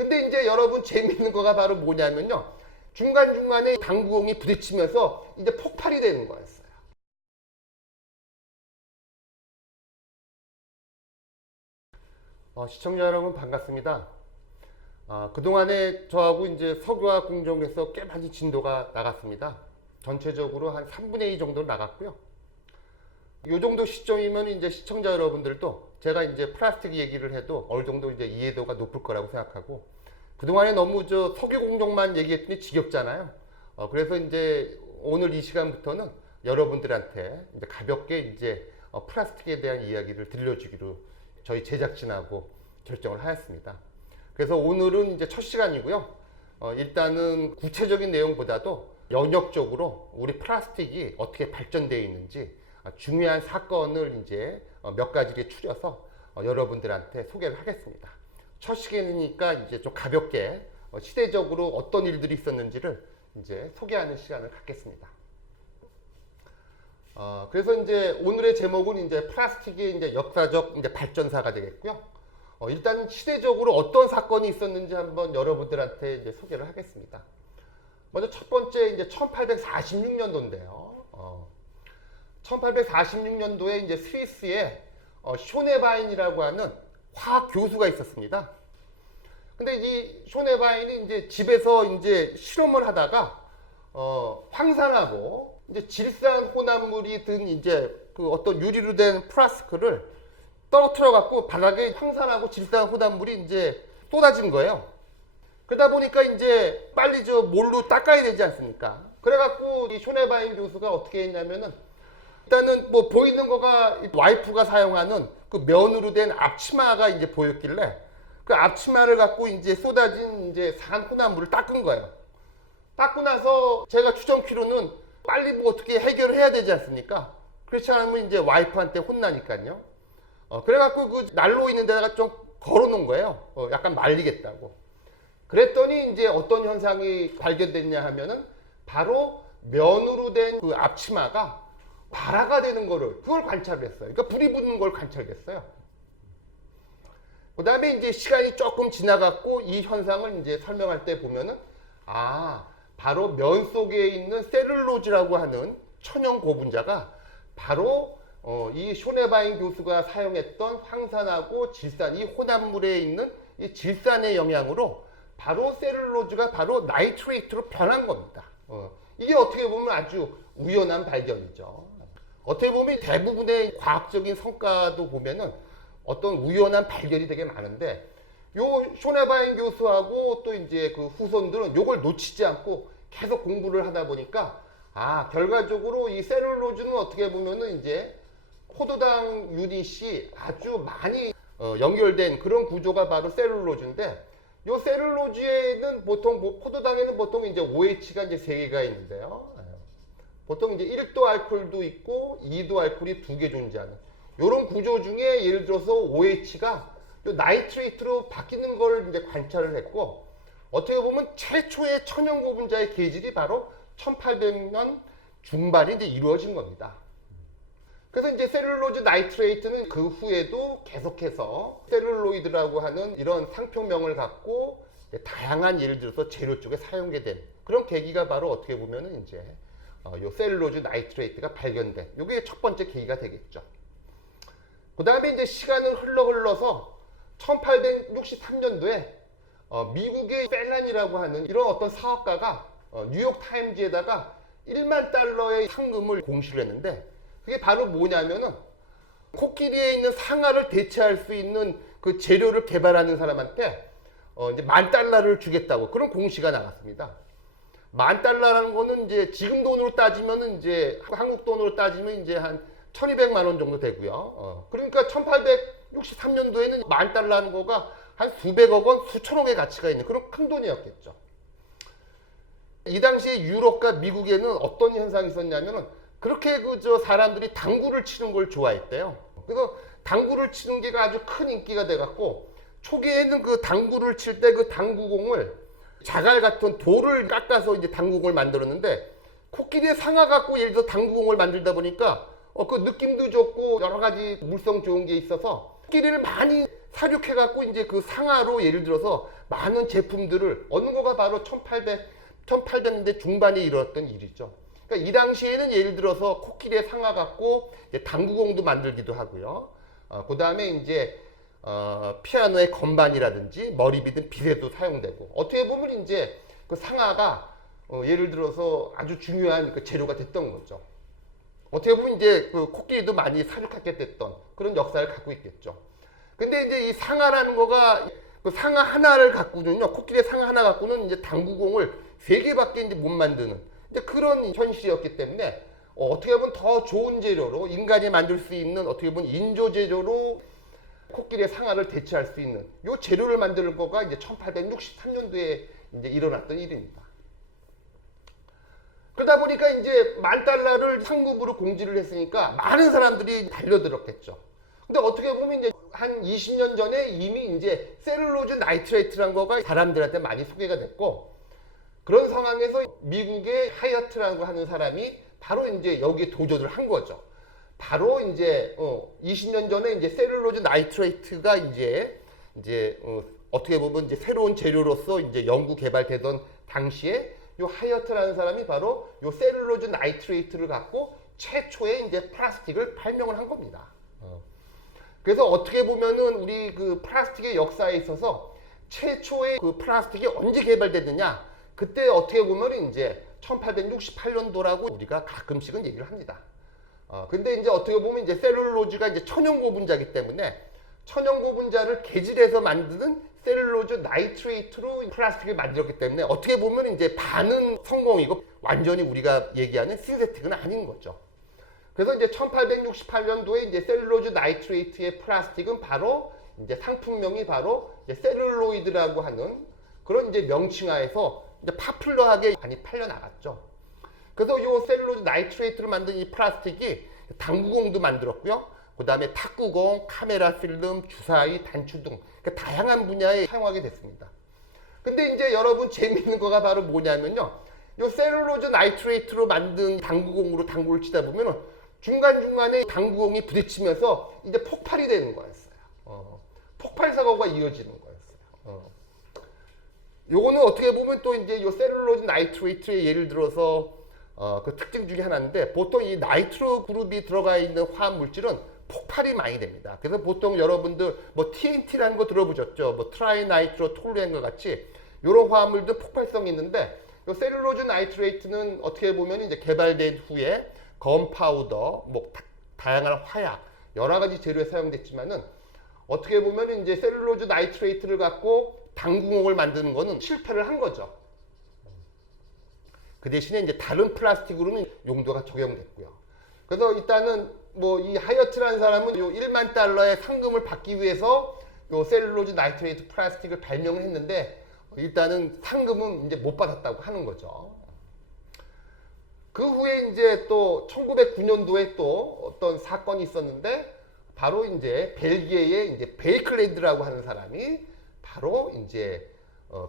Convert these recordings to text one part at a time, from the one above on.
근데 이제 여러분 재미있는 거가 바로 뭐냐면요. 중간중간에 당구공이 부딪히면서 이제 폭발이 되는 거였어요. 시청자 여러분 반갑습니다. 그동안에 저하고 이제 석유화학 공정에서 꽤 많이 진도가 나갔습니다. 전체적으로 한 3분의 2 정도 나갔고요. 이 정도 시점이면 이제 시청자 여러분들도 제가 이제 플라스틱 얘기를 해도 어느 정도 이제 이해도가 높을 거라고 생각하고, 그동안에 너무 저 석유 공정만 얘기했더니 지겹잖아요. 그래서 이제 오늘 이 시간부터는 여러분들한테 이제 가볍게 이제 플라스틱에 대한 이야기를 들려주기로 저희 제작진하고 결정을 하였습니다. 그래서 오늘은 이제 첫 시간이고요. 일단은 구체적인 내용보다도 연역적으로 우리 플라스틱이 어떻게 발전되어 있는지 중요한 사건을 이제 몇 가지를 추려서 여러분들한테 소개를 하겠습니다. 첫 시간이니까 이제 좀 가볍게 시대적으로 어떤 일들이 있었는지를 이제 소개하는 시간을 갖겠습니다. 그래서 이제 오늘의 제목은 이제 플라스틱의 이제 역사적 이제 발전사가 되겠고요. 일단 시대적으로 어떤 사건이 있었는지 한번 여러분들한테 이제 소개를 하겠습니다. 먼저 첫 번째 이제 1846년도인데요. 1846년도에 이제 스위스에 쇼네바인이라고 하는 화학 교수가 있었습니다. 근데 이 쇼네바인이 이제 집에서 이제 실험을 하다가 황산하고 이제 질산 혼합물이 든 이제 그 어떤 유리로 된 플라스크를 떨어뜨려 갖고 바닥에 황산하고 질산 혼합물이 이제 쏟아진 거예요. 그러다 보니까 이제 빨리 저 몰로 닦아야 되지 않습니까? 그래갖고 이 쇼네바인 교수가 어떻게 했냐면은 일단은 뭐 보이는 거가 와이프가 사용하는 그 면으로 된 앞치마가 이제 보였길래 그 앞치마를 갖고 이제 쏟아진 이제 산 혼합물을 닦은 거예요. 닦고 나서 제가 추정키로는 빨리 뭐 어떻게 해결을 해야 되지 않습니까? 그렇지 않으면 이제 와이프한테 혼나니까요. 그래갖고 그 난로 있는 데다가 좀 걸어 놓은 거예요. 약간 말리겠다고. 그랬더니 이제 어떤 현상이 발견됐냐 하면은 바로 면으로 된 그 앞치마가 발화가 되는 거를 그걸 관찰을 했어요. 그러니까 불이 붙는 걸 관찰했어요. 그 다음에 이제 시간이 조금 지나갔고 이 현상을 이제 설명할 때 보면은 바로 면 속에 있는 셀룰로즈라고 하는 천연 고분자가 바로 이 쇼네바인 교수가 사용했던 황산하고 질산 이 혼합물에 있는 이 질산의 영향으로 바로 셀룰로즈가 바로 나이트레이트로 변한 겁니다. 이게 어떻게 보면 아주 우연한 발견이죠. 어떻게 보면 대부분의 과학적인 성과도 보면은 어떤 우연한 발견이 되게 많은데 요 쇼네바인 교수하고 또 이제 그 후손들은 요걸 놓치지 않고 계속 공부를 하다 보니까 결과적으로 이 셀룰로즈는 어떻게 보면은 이제 포도당 유닛이 아주 많이 연결된 그런 구조가 바로 셀룰로즈인데 요 셀룰로즈에는 보통 포도당에는 보통 이제 OH가 이제 3개가 있는데요. 보통 이제 1도 알코올도 있고 2도 알코올이 2개 존재하는 이런 구조 중에 예를 들어서 OH가 요 나이트레이트로 바뀌는 걸 이제 관찰을 했고 어떻게 보면 최초의 천연 고분자의 계질이 바로 1800년 중반에 이제 이루어진 겁니다. 그래서 이제 셀룰로즈 나이트레이트는 그 후에도 계속해서 셀룰로이드라고 하는 이런 상표명을 갖고 다양한 예를 들어서 재료 쪽에 사용게 된 그런 계기가 바로 어떻게 보면은 이제 요 셀룰로즈 나이트레이트가 발견된 이게 첫 번째 계기가 되겠죠. 그 다음에 이제 시간을 흘러서 1863년도에 미국의 펠란이라고 하는 이런 어떤 사업가가 뉴욕 타임즈에다가 1만 달러의 상금을 공시를 했는데 그게 바로 뭐냐면은 코끼리에 있는 상아를 대체할 수 있는 그 재료를 개발하는 사람한테 이제 $10,000를 주겠다고 그런 공시가 나갔습니다. $10,000라는 거는 이제 지금 돈으로 따지면은 이제 한국 돈으로 따지면 이제 한 1,200만 원 정도 되고요. 그러니까 1863년도에는 $10,000라는 거가 한 수백억 원, 수천억의 가치가 있는 그런 큰 돈이었겠죠. 이 당시에 유럽과 미국에는 어떤 현상이 있었냐면은 그렇게 그저 사람들이 당구를 치는 걸 좋아했대요. 그래서 당구를 치는 게 아주 큰 인기가 돼갖고 초기에는 그 당구를 칠 때 그 당구공을 자갈 같은 돌을 깎아서 이제 당구공을 만들었는데 코끼리의 상아 갖고 예를 들어 당구공을 만들다 보니까 그 느낌도 좋고 여러 가지 물성 좋은 게 있어서 코끼리를 많이 사육해 갖고 이제 그 상아로 예를 들어서 많은 제품들을 얻는 거가 바로 1800년대 중반에 이루어졌던 일이죠. 그러니까 이 당시에는 예를 들어서 코끼리의 상아 갖고 이제 당구공도 만들기도 하고요. 그 다음에 이제 피아노의 건반이라든지 머리빗은 빗에도 사용되고, 어떻게 보면 이제 그 상아가 예를 들어서 아주 중요한 그 재료가 됐던 거죠. 어떻게 보면 이제 그 코끼리도 많이 사육하게 됐던 그런 역사를 갖고 있겠죠. 근데 이제 이 상아라는 거가 그 상아 하나를 갖고는요, 코끼리 상아 하나 갖고는 이제 당구공을 3개밖에 이제 못 만드는 이제 그런 현실이었기 때문에 어떻게 보면 더 좋은 재료로 인간이 만들 수 있는 어떻게 보면 인조 재료로 코끼리의 상아를 대체할 수 있는 요 재료를 만드는 거가 이제 1863년도에 이제 일어났던 일입니다. 그러다 보니까 이제 $10,000를 상금으로 공지를 했으니까 많은 사람들이 달려들었겠죠. 근데 어떻게 보면 이제 한 20년 전에 이미 이제 셀룰로즈 나이트레이트라는 거가 사람들한테 많이 소개가 됐고, 그런 상황에서 미국의 하이어트라는 거 하는 사람이 바로 이제 여기에 도전을 한 거죠. 바로 이제 20년 전에 이제 셀룰로즈 나이트레이트가 이제 어떻게 보면 이제 새로운 재료로서 이제 연구 개발되던 당시에 요 하이어트라는 사람이 바로 요 셀룰로즈 나이트레이트를 갖고 최초의 이제 플라스틱을 발명을 한 겁니다. 그래서 어떻게 보면은 우리 그 플라스틱의 역사에 있어서 최초의 그 플라스틱이 언제 개발됐느냐, 그때 어떻게 보면 이제 1868년도라고 우리가 가끔씩은 얘기를 합니다. 근데 이제 어떻게 보면 이제 셀룰로즈가 이제 천연 고분자이기 때문에 천연 고분자를 개질해서 만드는 셀룰로즈 나이트레이트로 플라스틱을 만들었기 때문에 어떻게 보면 이제 반은 성공이고 완전히 우리가 얘기하는 신세틱은 아닌 거죠. 그래서 이제 1868년도에 이제 셀룰로즈 나이트레이트의 플라스틱은 바로 이제 상품명이 바로 이제 셀룰로이드라고 하는 그런 이제 명칭하에서 이제 파퓰러하게 많이 팔려 나갔죠. 그래서 이 셀룰로즈 나이트레이트를 만든 이 플라스틱이 당구공도 만들었고요. 그 다음에 탁구공, 카메라 필름, 주사위, 단추 등 그러니까 다양한 분야에 사용하게 됐습니다. 근데 이제 여러분 재미있는 거가 바로 뭐냐면요. 이 셀룰로즈 나이트레이트로 만든 당구공으로 당구를 치다 보면은 중간중간에 당구공이 부딪히면서 이제 폭발이 되는 거였어요. 폭발 사고가 이어지는 거였어요. 요거는 어떻게 보면 또 이제 이 셀룰로즈 나이트레이트의 예를 들어서 그 특징 중에 하나인데, 보통 이 나이트로 그룹이 들어가 있는 화학 물질은 폭발이 많이 됩니다. 그래서 보통 여러분들 뭐 TNT라는 거 들어보셨죠? 뭐 트라이나이트로 톨루엔과 같이 이런 화합물도 폭발성이 있는데, 이 셀룰로즈 나이트레이트는 어떻게 보면 이제 개발된 후에 건파우더, 뭐 다양한 화약, 여러 가지 재료에 사용됐지만은 어떻게 보면 이제 셀룰로즈 나이트레이트를 갖고 당구공을 만드는 거는 실패를 한 거죠. 그 대신에 이제 다른 플라스틱으로는 용도가 적용됐고요. 그래서 일단은 뭐 이 하이어트라는 사람은 요 $10,000,000의 상금을 받기 위해서 요 셀룰로즈 나이트레이트 플라스틱을 발명을 했는데 일단은 상금은 이제 못 받았다고 하는 거죠. 그 후에 이제 또 1909년도에 또 어떤 사건이 있었는데, 바로 이제 벨기에의 이제 베이클랜드라고 하는 사람이 바로 이제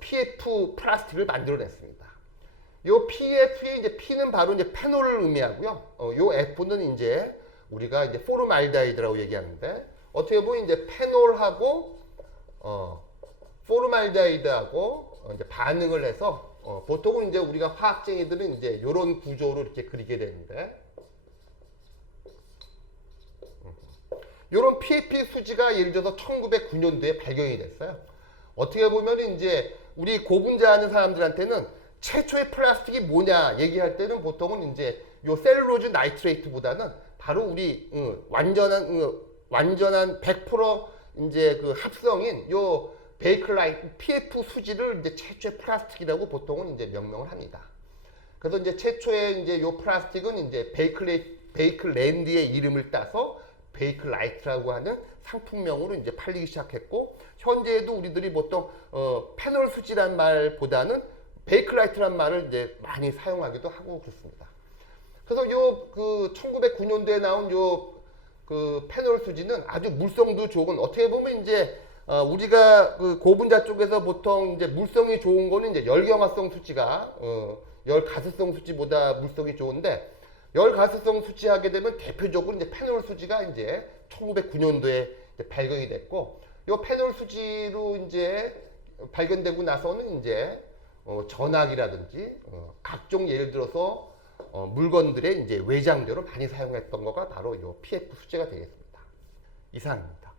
PF 플라스틱을 만들어냈습니다. 요 PF의 이제 P는 바로 이제 페놀을 의미하고요. 요 F는 이제 우리가 이제 포르말데하이드라고 얘기하는데, 어떻게 보면 이제 페놀하고 포르말데하이드하고 이제 반응을 해서 보통은 이제 우리가 화학쟁이들은 이제 이런 구조로 이렇게 그리게 되는데, 이런 PFP 수지가 예를 들어서 1909년도에 발견이 됐어요. 어떻게 보면 이제 우리 고분자 하는 사람들한테는 최초의 플라스틱이 뭐냐 얘기할 때는 보통은 이제 요 셀룰로즈 나이트레이트보다는 바로 우리 완전한 100% 이제 그 합성인 요 베이클라이트 PF 수지를 이제 최초의 플라스틱이라고 보통은 이제 명명을 합니다. 그래서 이제 최초의 이제 요 플라스틱은 이제 베이클랜드의 이름을 따서 베이클라이트라고 하는 상품명으로 이제 팔리기 시작했고, 현재에도 우리들이 보통 페놀 수지란 말보다는 베이클라이트란 말을 이제 많이 사용하기도 하고 그렇습니다. 그래서 요 그 1909년도에 나온 요 그 페놀 수지는 아주 물성도 좋은, 어떻게 보면 이제 우리가 그 고분자 쪽에서 보통 이제 물성이 좋은 거는 이제 열경화성 수지가 열가스성 수지보다 물성이 좋은데, 열가스성 수지 하게 되면 대표적으로 이제 페놀 수지가 이제 1909년도에 발견이 됐고, 요 페놀 수지로 이제 발견되고 나서는 이제 전화기라든지 각종 예를 들어서 물건들의 이제 외장재로 많이 사용했던 거가 바로 이 PF 수제가 되겠습니다. 이상입니다.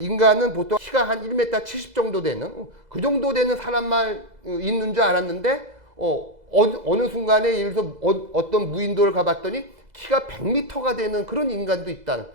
인간은 보통 키가 한 1m 70 정도 되는 그 정도 되는 사람만 있는 줄 알았는데 어느 순간에 예를 들어서 어떤 무인도를 가봤더니 키가 100m가 되는 그런 인간도 있다는